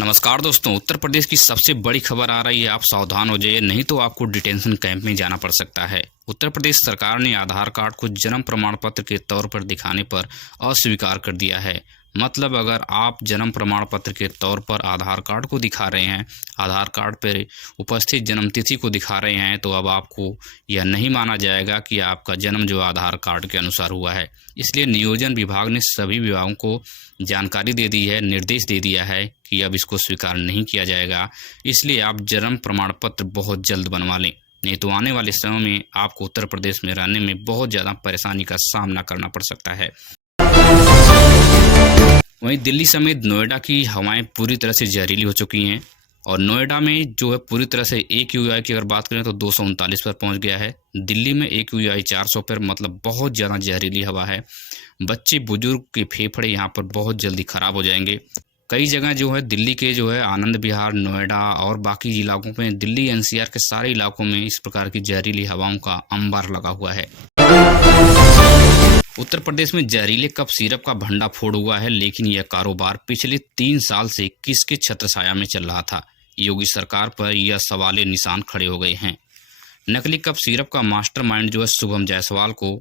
नमस्कार दोस्तों, उत्तर प्रदेश की सबसे बड़ी खबर आ रही है। आप सावधान हो जाइए, नहीं तो आपको डिटेंशन कैंप में जाना पड़ सकता है। उत्तर प्रदेश सरकार ने आधार कार्ड को जन्म प्रमाण पत्र के तौर पर दिखाने पर अस्वीकार कर दिया है। मतलब अगर आप जन्म प्रमाण पत्र के तौर पर आधार कार्ड को दिखा रहे हैं, आधार कार्ड पर उपस्थित जन्म तिथि को दिखा रहे हैं, तो अब आपको यह नहीं माना जाएगा कि आपका जन्म जो आधार कार्ड के अनुसार हुआ है। इसलिए नियोजन विभाग ने सभी विभागों को जानकारी दे दी है, निर्देश दे दिया है कि अब इसको स्वीकार नहीं किया जाएगा। इसलिए आप जन्म प्रमाण पत्र बहुत जल्द बनवा लें, नहीं तो आने वाले समय में आपको उत्तर प्रदेश में रहने में बहुत ज़्यादा परेशानी का सामना करना पड़ सकता है। वहीं दिल्ली समेत नोएडा की हवाएं पूरी तरह से जहरीली हो चुकी हैं और नोएडा में जो है पूरी तरह से AQI की अगर बात करें तो 239 पर पहुंच गया है। दिल्ली में AQI 400 पर, मतलब बहुत ज़्यादा जहरीली हवा है। बच्चे बुजुर्ग के फेफड़े यहाँ पर बहुत जल्दी ख़राब हो जाएंगे। कई जगह जो है दिल्ली के जो है आनंद विहार, नोएडा और बाकी इलाकों में, दिल्ली NCR के सारे इलाकों में इस प्रकार की जहरीली हवाओं का अंबार लगा हुआ है। उत्तर प्रदेश में जहरीले कफ सिरप का भंडाफोड़ हुआ है, लेकिन यह कारोबार पिछले 3 साल से किसके छत्रछाया में चल रहा था? योगी सरकार पर यह सवाले निशान खड़े हो गए हैं। नकली कफ सिरप का मास्टरमाइंड जो है शुभम जायसवाल को,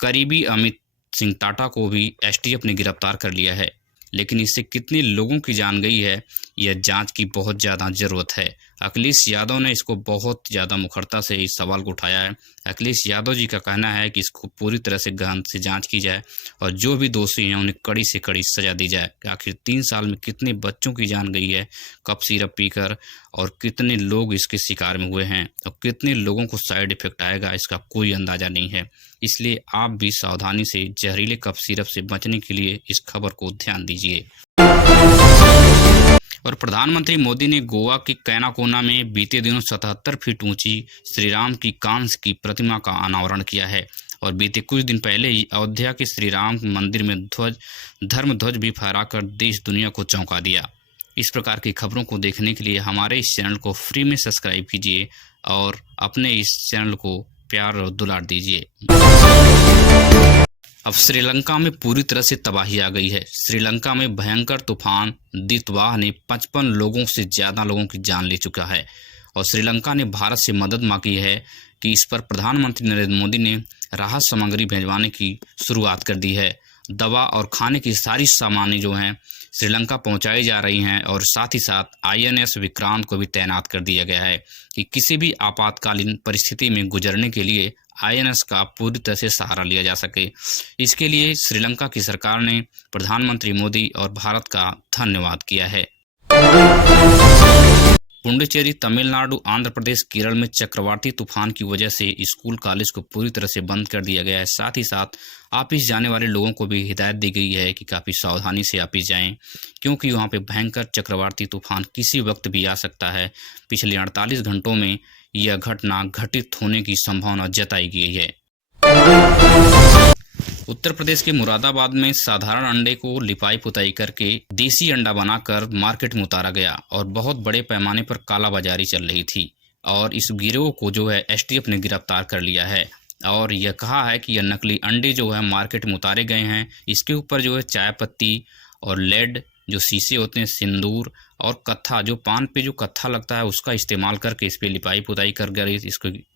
करीबी अमित सिंह टाटा को भी STF ने गिरफ्तार कर लिया है, लेकिन इससे कितने लोगों की जान गई है, यह जांच की बहुत ज़्यादा ज़रूरत है। अखिलेश यादव ने इसको बहुत ज़्यादा मुखरता से इस सवाल को उठाया है। अखिलेश यादव जी का कहना है कि इसको पूरी तरह से गहन से जांच की जाए और जो भी दोषी हैं उन्हें कड़ी से कड़ी सज़ा दी जाए। आखिर 3 साल में कितने बच्चों की जान गई है कफ सिरप पीकर, और कितने लोग इसके शिकार में हुए हैं और कितने लोगों को साइड इफेक्ट आएगा, इसका कोई अंदाज़ा नहीं है। इसलिए आप भी सावधानी से जहरीले कफ सिरप से बचने के लिए इस खबर को ध्यान दीजिए। और प्रधानमंत्री मोदी ने गोवा के कैनाकोना में बीते दिनों 77 फीट ऊंची श्रीराम की कांस्य की प्रतिमा का अनावरण किया है और बीते कुछ दिन पहले ही अयोध्या के श्री राम मंदिर में धर्म ध्वज भी फहराकर देश दुनिया को चौंका दिया। इस प्रकार की खबरों को देखने के लिए हमारे इस चैनल को फ्री में सब्सक्राइब कीजिए और अपने इस चैनल को प्यार और दुलार दीजिए। अब श्रीलंका में पूरी तरह से तबाही आ गई है। श्रीलंका में भयंकर तूफान दितवाह ने 55 लोगों से ज़्यादा लोगों की जान ले चुका है और श्रीलंका ने भारत से मदद मांगी है कि इस पर प्रधानमंत्री नरेंद्र मोदी ने राहत सामग्री भिजवाने की शुरुआत कर दी है। दवा और खाने की सारी सामानें जो हैं श्रीलंका पहुंचाई जा रही हैं और साथ ही साथ INS विक्रांत को भी तैनात कर दिया गया है कि किसी भी आपातकालीन परिस्थिति में गुजरने के लिए INS का पूरी तरह से सहारा लिया जा सके। इसके लिए श्रीलंका की सरकार ने प्रधानमंत्री मोदी और भारत का धन्यवाद किया है। पुडुचेरी, तमिलनाडु, आंध्र प्रदेश, केरल में चक्रवाती तूफान की वजह से स्कूल कॉलेज को पूरी तरह से बंद कर दिया गया है। साथ ही साथ ऑफिस जाने वाले लोगों को भी हिदायत दी गई है कि काफ़ी सावधानी से ऑफिस जाएं, क्योंकि वहां पे भयंकर चक्रवाती तूफान किसी वक्त भी आ सकता है। पिछले 48 घंटों में यह घटना घटित होने की संभावना जताई गई है। उत्तर प्रदेश के मुरादाबाद में साधारण अंडे को लिपाई पुताई करके देसी अंडा बनाकर मार्केट में उतारा गया और बहुत बड़े पैमाने पर कालाबाजारी चल रही थी और इस गिरोह को जो है STF ने गिरफ्तार कर लिया है और यह कहा है कि यह नकली अंडे जो है मार्केट में उतारे गए हैं। इसके ऊपर जो है चाय पत्ती और लेड जो शीशे होते हैं, सिंदूर और कत्था, जो पान पे जो कत्था लगता है उसका इस्तेमाल करके इस पे लिपाई पुताई कर गए,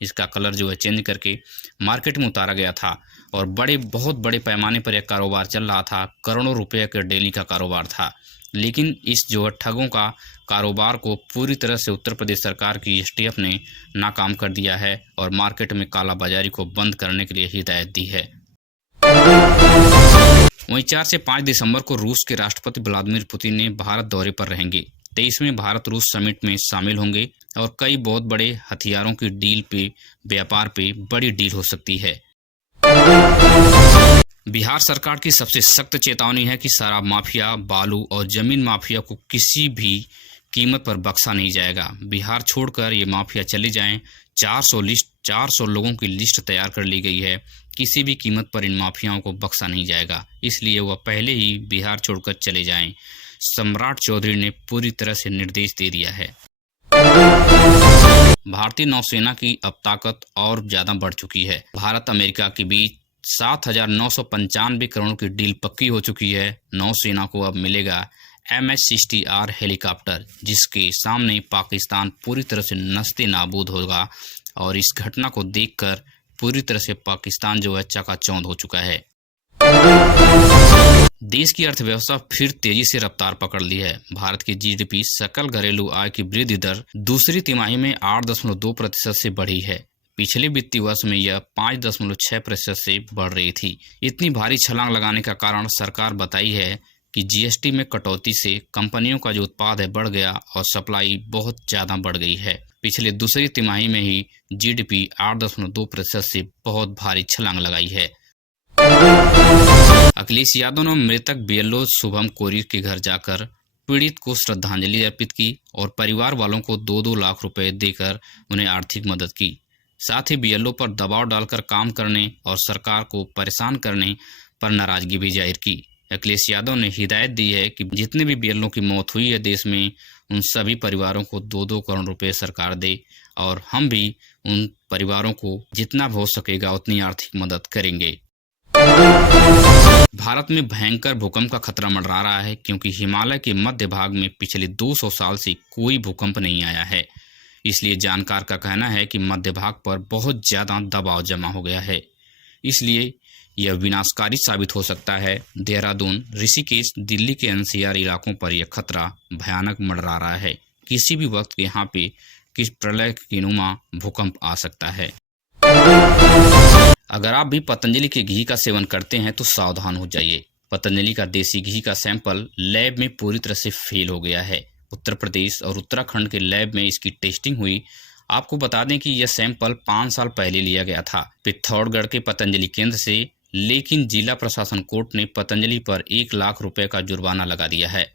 इसका कलर जो है चेंज करके मार्केट में उतारा गया था और बहुत बड़े पैमाने पर यह कारोबार चल रहा था। करोड़ों रुपए का डेली का कारोबार था, लेकिन इस जो है ठगों का कारोबार को पूरी तरह से उत्तर प्रदेश सरकार की STF ने नाकाम कर दिया है और मार्केट में कालाबाजारी को बंद करने के लिए हिदायत दी है। वहीं 4 से 5 दिसंबर को रूस के राष्ट्रपति व्लादिमीर पुतिन ने भारत दौरे पर रहेंगे। 23वें भारत रूस समिट में शामिल होंगे और कई बहुत बड़े हथियारों की डील पे, व्यापार पे बड़ी डील हो सकती है। बिहार सरकार की सबसे सख्त चेतावनी है कि शराब माफिया, बालू और जमीन माफिया को किसी भी कीमत पर बख्शा नहीं जाएगा। बिहार छोड़कर ये माफिया चले जाएं। 400 लोगों की लिस्ट तैयार कर ली गई है। किसी भी कीमत पर इन माफियाओं को बख्शा नहीं जाएगा, इसलिए वह पहले ही बिहार छोड़कर चले जाएं। सम्राट चौधरी ने पूरी तरह से निर्देश दे दिया है। भारतीय नौसेना की अब ताकत और ज्यादा बढ़ चुकी है। भारत अमेरिका के बीच 7,995 करोड़ की डील पक्की हो चुकी है। नौसेना को अब मिलेगा MH-60R हेलीकॉप्टर, जिसके सामने पाकिस्तान पूरी तरह से नस्ते नाबूद होगा। और इस घटना को देखकर पूरी तरह से पाकिस्तान जो है चकाचौंध हो चुका है। देश की अर्थव्यवस्था फिर तेजी से रफ्तार पकड़ ली है। भारत की जीडीपी सकल घरेलू आय की वृद्धि दर दूसरी तिमाही में 8.2% से बढ़ी है। पिछले वित्तीय वर्ष में यह 5.6% से बढ़ रही थी। इतनी भारी छलांग लगाने का कारण सरकार बताई है कि जीएसटी में कटौती से कंपनियों का जो उत्पाद है बढ़ गया और सप्लाई बहुत ज्यादा बढ़ गई है। पिछले दूसरी तिमाही में ही जीडीपी 8.2% से बहुत भारी छलांग लगाई है। अखिलेश यादव ने मृतक बीएलओ शुभम कोरी के घर जाकर पीड़ित को श्रद्धांजलि अर्पित की और परिवार वालों को 2-2 लाख रुपए देकर उन्हें आर्थिक मदद की। साथ ही बीएलओ पर दबाव डालकर काम करने और सरकार को परेशान करने पर नाराजगी भी जाहिर की। अखिलेश यादव ने हिदायत दी है कि जितने भी बीएलओ की मौत हुई है देश में, उन सभी परिवारों को 2-2 करोड़ रुपए सरकार दे और हम भी उन परिवारों को जितना हो सकेगा उतनी आर्थिक मदद करेंगे। भारत में भयंकर भूकंप का खतरा मंडरा रहा है, क्योंकि हिमालय के मध्य भाग में पिछले 200 साल से कोई भूकंप नहीं आया है। इसलिए जानकार का कहना है कि मध्य भाग पर बहुत ज्यादा दबाव जमा हो गया है, इसलिए यह विनाशकारी साबित हो सकता है। देहरादून, ऋषिकेश, दिल्ली के एनसीआर इलाकों पर यह खतरा भयानक मंडरा रहा है। किसी भी वक्त यहाँ पे किस प्रलय की नुमा भूकंप आ सकता है। अगर आप भी पतंजलि के घी का सेवन करते हैं तो सावधान हो जाइए। पतंजलि का देसी घी का सैंपल लैब में पूरी तरह से फेल हो गया है। उत्तर प्रदेश और उत्तराखंड के लैब में इसकी टेस्टिंग हुई। आपको बता दें कि यह सैंपल 5 साल पहले लिया गया था पिथौरागढ़ के पतंजलि केंद्र से, लेकिन जिला प्रशासन कोर्ट ने पतंजलि पर 1 लाख रुपए का जुर्माना लगा दिया है।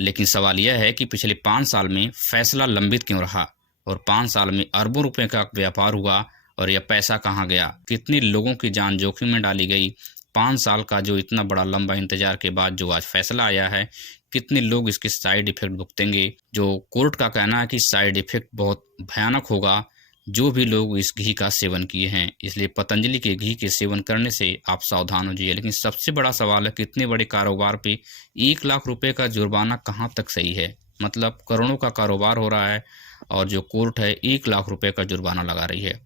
लेकिन सवाल यह है कि पिछले 5 साल में फैसला लंबित क्यों रहा और 5 साल में अरबों रुपए का व्यापार हुआ और यह पैसा कहाँ गया? कितने लोगों की जान जोखिम में डाली गई? 5 साल का जो इतना बड़ा लंबा इंतजार के बाद जो आज फैसला आया है, कितने लोग इसके साइड इफेक्ट भुगतेंगे? जो कोर्ट का कहना है कि साइड इफेक्ट बहुत भयानक होगा जो भी लोग इस घी का सेवन किए हैं। इसलिए पतंजलि के घी के सेवन करने से आप सावधान हो जाइए। लेकिन सबसे बड़ा सवाल है, कितने बड़े कारोबार पे 1 लाख रुपए का जुर्माना कहाँ तक सही है? मतलब करोड़ों का कारोबार हो रहा है और जो कोर्ट है 1 लाख रुपए का जुर्माना लगा रही है।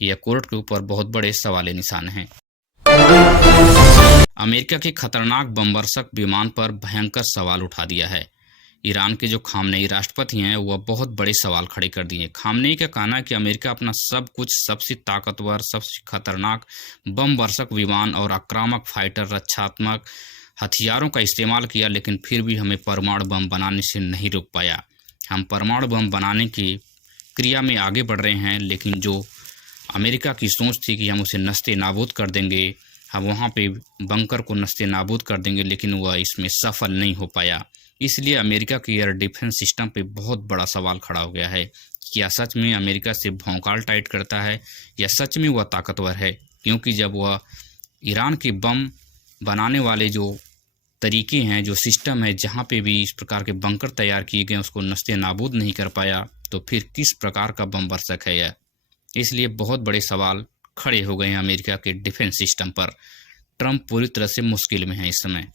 यह कोर्ट के ऊपर बहुत बड़े सवाल निशान हैं। अमेरिका के खतरनाक बमवर्षक विमान पर भयंकर सवाल उठा दिया है। ईरान के जो खामनेई राष्ट्रपति हैं वह बहुत बड़े सवाल खड़े कर दिए। खामनेई का कहना है कि अमेरिका अपना सब कुछ, सबसे ताकतवर, सबसे खतरनाक बमवर्षक विमान और आक्रामक फाइटर रक्षात्मक हथियारों का इस्तेमाल किया, लेकिन फिर भी हमें परमाणु बम बनाने से नहीं रोक पाया। हम परमाणु बम बनाने की क्रिया में आगे बढ़ रहे हैं, लेकिन जो अमेरिका की सोच थी कि हम उसे नस्ते नाबूद कर देंगे, हम वहाँ पे बंकर को नस्ते नाबूद कर देंगे, लेकिन वह इसमें सफल नहीं हो पाया। इसलिए अमेरिका के एयर डिफेंस सिस्टम पे बहुत बड़ा सवाल खड़ा हो गया है। क्या सच में अमेरिका से भौकाल टाइट करता है या सच में वह ताकतवर है? क्योंकि जब वह ईरान के बम बनाने वाले जो तरीके हैं, जो सिस्टम है, जहाँ पे भी इस प्रकार के बंकर तैयार किए गए उसको नस्ते नाबूद नहीं कर पाया, तो फिर किस प्रकार का बम वर्षक है यह? इसलिए बहुत बड़े सवाल खड़े हो गए हैं अमेरिका के डिफेंस सिस्टम पर। ट्रंप पूरी तरह से मुश्किल में है इस समय।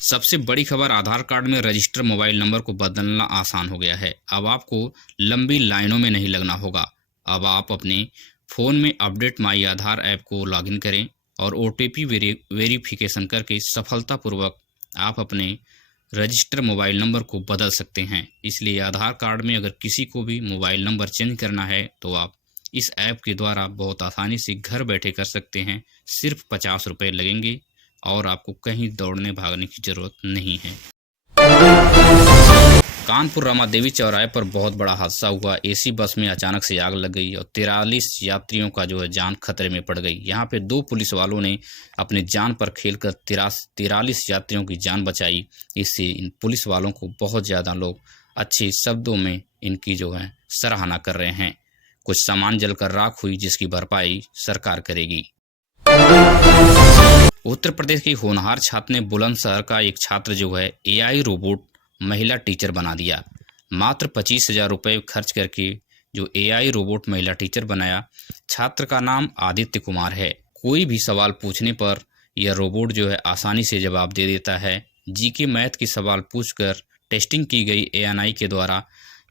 सबसे बड़ी खबर, आधार कार्ड में रजिस्टर मोबाइल नंबर को बदलना आसान हो गया है। अब आपको लंबी लाइनों में नहीं लगना होगा। अब आप अपने फ़ोन में अपडेट माई आधार ऐप को लॉगिन करें और OTP वेरिफिकेशन करके सफलतापूर्वक आप अपने रजिस्टर मोबाइल नंबर को बदल सकते हैं। इसलिए आधार कार्ड में अगर किसी को भी मोबाइल नंबर चेंज करना है तो आप इस ऐप के द्वारा बहुत आसानी से घर बैठे कर सकते हैं। सिर्फ 50 रुपये लगेंगे और आपको कहीं दौड़ने भागने की जरूरत नहीं है। कानपुर रमा देवी चौराहे पर बहुत बड़ा हादसा हुआ। एसी बस में अचानक से आग लग गई और 43 यात्रियों का जो है जान खतरे में पड़ गई। यहाँ पे 2 पुलिस वालों ने अपनी जान पर खेलकर 43 यात्रियों की जान बचाई। इससे इन पुलिस वालों को बहुत ज़्यादा लोग अच्छे शब्दों में इनकी जो है सराहना कर रहे हैं। कुछ सामान जलकर राख हुई, जिसकी भरपाई सरकार करेगी। उत्तर प्रदेश के होनहार छात्र ने बुलंदशहर का एक छात्र जो है AI रोबोट महिला टीचर बना दिया। मात्र 25,000 रुपये खर्च करके जो AI रोबोट महिला टीचर बनाया। छात्र का नाम आदित्य कुमार है। कोई भी सवाल पूछने पर यह रोबोट जो है आसानी से जवाब दे देता है। जीके मैथ की सवाल पूछकर टेस्टिंग की गई ANI के द्वारा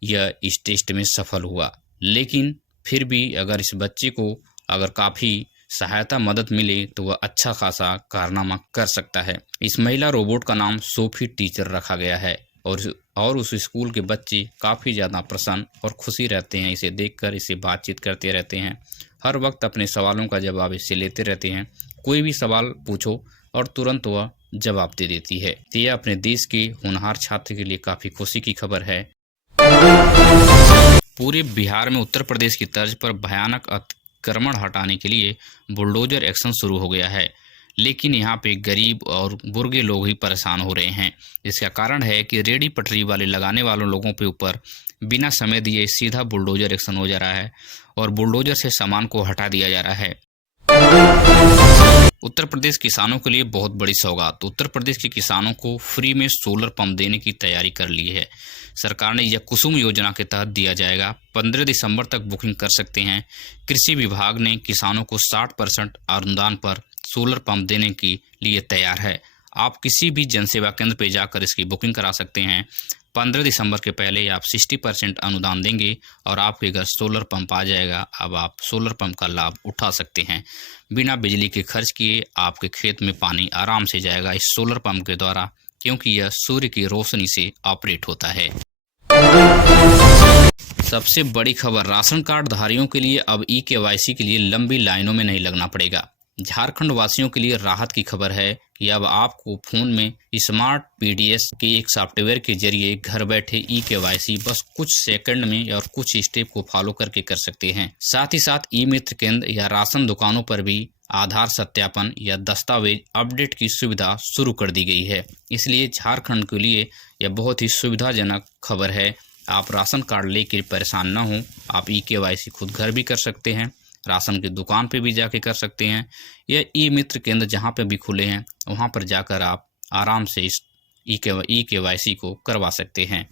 यह इस टेस्ट में सफल हुआ। लेकिन फिर भी अगर इस बच्चे को अगर काफ़ी सहायता मदद मिले तो वह अच्छा खासा कारनामा कर सकता है। इस महिला रोबोट का नाम सोफी टीचर रखा गया है और उस स्कूल के बच्चे काफ़ी ज़्यादा प्रसन्न और खुशी रहते हैं इसे देखकर, इसे बातचीत करते रहते हैं, हर वक्त अपने सवालों का जवाब इससे लेते रहते हैं। कोई भी सवाल पूछो और तुरंत वह जवाब दे देती है। तो यह अपने देश के होनहार छात्र के लिए काफ़ी खुशी की खबर है। पूरे बिहार में उत्तर प्रदेश की तर्ज पर भयानक अतिक्रमण हटाने के लिए बुलडोजर एक्शन शुरू हो गया है, लेकिन यहाँ पे गरीब और बुर्गे लोग ही परेशान हो रहे हैं। इसका कारण है कि रेडी पटरी वाले लगाने वालों लोगों के ऊपर बिना समय दिए सीधा बुलडोजर एक्शन हो जा रहा है और बुलडोजर से सामान को हटा दिया जा रहा है। उत्तर प्रदेश किसानों के लिए बहुत बड़ी सौगात। उत्तर प्रदेश के किसानों को फ्री में सोलर पंप देने की तैयारी कर ली है सरकार ने। यह कुसुम योजना के तहत दिया जाएगा। 15 दिसंबर तक बुकिंग कर सकते हैं। कृषि विभाग ने किसानों को 60% अनुदान पर सोलर पंप देने के लिए तैयार है। आप किसी भी जनसेवा केंद्र पर जाकर इसकी बुकिंग करा सकते हैं। 15 दिसंबर के पहले आप 60% अनुदान देंगे और आपके घर सोलर पंप आ जाएगा। अब आप सोलर पंप का लाभ उठा सकते हैं। बिना बिजली के खर्च किए आपके खेत में पानी आराम से जाएगा इस सोलर पंप के द्वारा, क्योंकि यह सूर्य की रोशनी से ऑपरेट होता है। सबसे बड़ी खबर, राशन कार्ड धारियों के लिए अब eKYC के लिए लंबी लाइनों में नहीं लगना पड़ेगा। झारखंड वासियों के लिए राहत की खबर है कि अब आपको फोन में स्मार्ट PDS के एक सॉफ्टवेयर के जरिए घर बैठे eKYC बस कुछ सेकंड में और कुछ स्टेप को फॉलो करके कर सकते हैं। साथ ही साथ ई-मित्र केंद्र या राशन दुकानों पर भी आधार सत्यापन या दस्तावेज अपडेट की सुविधा शुरू कर दी गई है। इसलिए झारखंड के लिए यह बहुत ही सुविधाजनक खबर है। आप राशन कार्ड लेकर परेशान न हो, आप eKYC खुद घर भी कर सकते हैं, राशन की दुकान पे भी जाके कर सकते हैं। यह ई-मित्र केंद्र जहाँ पे भी खुले हैं वहाँ पर जाकर आप आराम से इस eKYC को करवा सकते हैं।